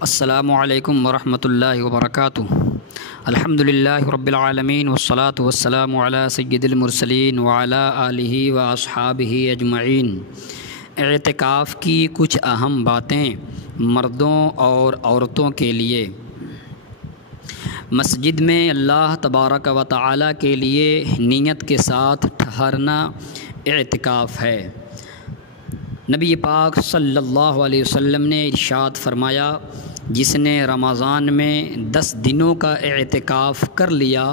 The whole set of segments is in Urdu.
السلام علیکم ورحمۃ اللہ وبرکاتہ۔ الحمدللہ رب العالمین والصلاة والسلام علی سید المرسلین وعلی آلہ واصحابہ اجمعین۔ اعتکاف کی کچھ اہم باتیں مردوں اور عورتوں کے لیے۔ مسجد میں اللہ تبارک و تعالی کے لیے نیت کے ساتھ ٹھہرنا اعتکاف ہے۔ نبی پاک صلی اللہ علیہ وسلم نے ارشاد فرمایا، جس نے رمضان میں 10 دنوں کا اعتکاف کر لیا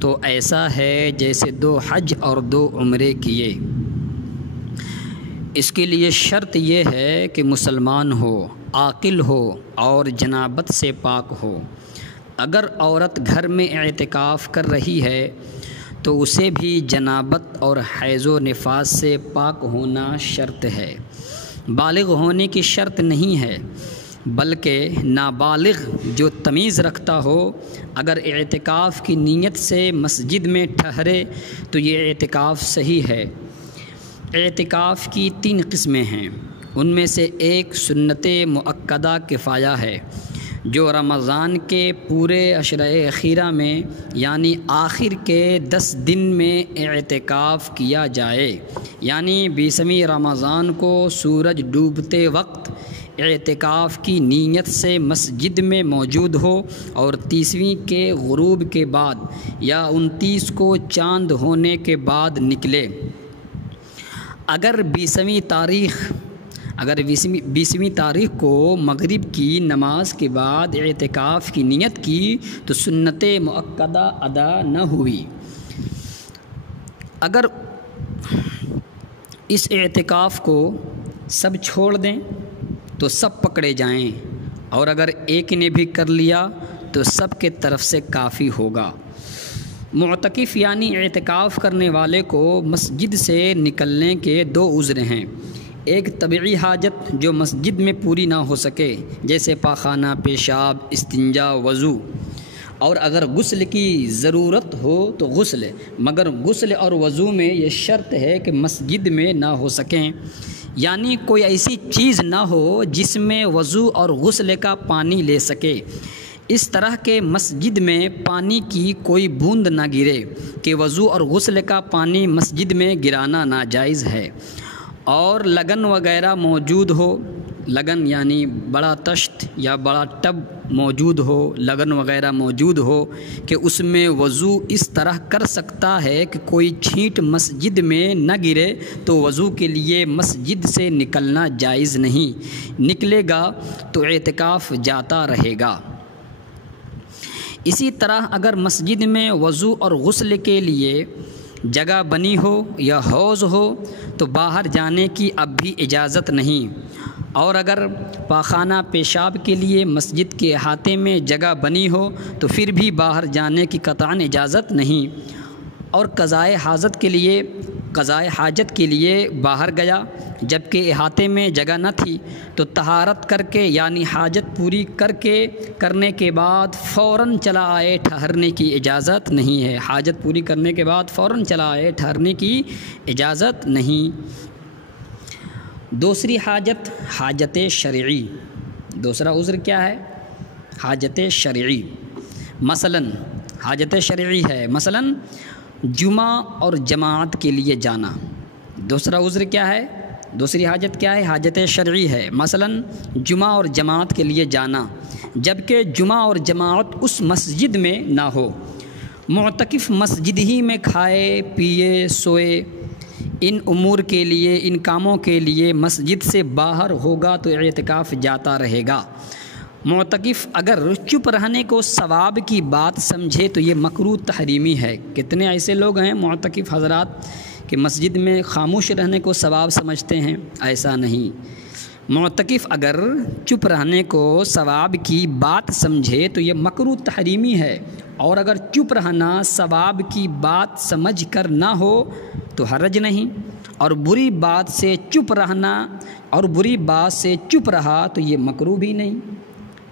تو ایسا ہے جیسے 2 حج اور 2 عمرے کیے۔ اس کے لیے شرط یہ ہے کہ مسلمان ہو، عاقل ہو اور جنابت سے پاک ہو۔ اگر عورت گھر میں اعتکاف کر رہی ہے تو اسے بھی جنابت اور حیض و نفاس سے پاک ہونا شرط ہے۔ بالغ ہونے کی شرط نہیں ہے، بلکہ نابالغ جو تمیز رکھتا ہو اگر اعتکاف کی نیت سے مسجد میں ٹھہرے تو یہ اعتکاف صحیح ہے۔ اعتکاف کی 3 قسمیں ہیں، ان میں سے ایک سنت مؤکدہ کفایہ ہے، جو رمضان کے پورے عشرۂ اخیرہ میں یعنی آخر کے 10 دن میں اعتکاف کیا جائے، یعنی 20ویں رمضان کو سورج ڈوبتے وقت اعتکاف کی نیت سے مسجد میں موجود ہو اور 30ویں کے غروب کے بعد یا 29 کو چاند ہونے کے بعد نکلے۔ اگر 20ویں تاریخ کو مغرب کی نماز کے بعد اعتکاف کی نیت کی تو سنت مؤکدہ ادا نہ ہوئی۔ اگر اس اعتکاف کو سب چھوڑ دیں تو سب پکڑے جائیں، اور اگر ایک نے بھی کر لیا تو سب کے طرف سے کافی ہوگا۔ معتکف یعنی اعتکاف کرنے والے کو مسجد سے نکلنے کے 2 عذر ہیں۔ ایک طبعی حاجت جو مسجد میں پوری نہ ہو سکے، جیسے پاخانہ، پیشاب، استنجا، وضو، اور اگر غسل کی ضرورت ہو تو غسل، مگر غسل اور وضو میں یہ شرط ہے کہ مسجد میں نہ ہو سکیں، یعنی کوئی ایسی چیز نہ ہو جس میں وضو اور غسل کا پانی لے سکے۔ اس طرح کے مسجد میں پانی کی کوئی بوند نہ گرے کہ وضو اور غسل کا پانی مسجد میں گرانا ناجائز ہے، اور لگن وغیرہ موجود ہو، لگن یعنی بڑا تشت یا بڑا ٹب موجود ہو، لگن وغیرہ موجود ہو کہ اس میں وضو اس طرح کر سکتا ہے کہ کوئی چھینٹ مسجد میں نہ گرے تو وضو کے لیے مسجد سے نکلنا جائز نہیں، نکلے گا تو اعتکاف جاتا رہے گا۔ اسی طرح اگر مسجد میں وضو اور غسل کے لیے جگہ بنی ہو یا حوض ہو تو باہر جانے کی اب بھی اجازت نہیں، اور اگر پاخانہ پیشاب کے لیے مسجد کے احاطے میں جگہ بنی ہو تو پھر بھی باہر جانے کی قطعاً اجازت نہیں، اور قضائے حاجت کے لیے باہر گیا جبکہ احاطے میں جگہ نہ تھی تو طہارت کر کے یعنی حاجت پوری کرنے کے بعد فوراً چلا آئے، ٹھہرنے کی اجازت نہیں ہے۔ حاجت پوری کرنے کے بعد فوراً چلا آئے، ٹھہرنے کی اجازت نہیں۔ دوسری حاجت، حاجت شرعی۔ دوسرا عذر کیا ہے؟ حاجت شرعی۔ مثلاً حاجت شرعی ہے، مثلاً جمعہ اور جماعت کے لیے جانا۔ دوسرا عذر کیا ہے؟ دوسری حاجت کیا ہے؟ حاجت شرعی ہے، مثلاً جمعہ اور جماعت کے لیے جانا، جبکہ جمعہ اور جماعت اس مسجد میں نہ ہو۔ معتکف مسجد ہی میں کھائے، پیے، سوئے، ان امور کے لیے، ان کاموں کے لیے مسجد سے باہر ہوگا تو اعتکاف جاتا رہے گا۔ معتکف اگر چپ رہنے کو ثواب کی بات سمجھے تو یہ مکروہ تحریمی ہے۔ کتنے ایسے لوگ ہیں معتکف حضرات کہ مسجد میں خاموش رہنے کو ثواب سمجھتے ہیں، ایسا نہیں۔ معتکف اگر چپ رہنے کو ثواب کی بات سمجھے تو یہ مکروہ تحریمی ہے، اور اگر چپ رہنا ثواب کی بات سمجھ کر نہ ہو تو حرج نہیں، اور بری بات سے چپ رہا تو یہ مکروہ بھی نہیں۔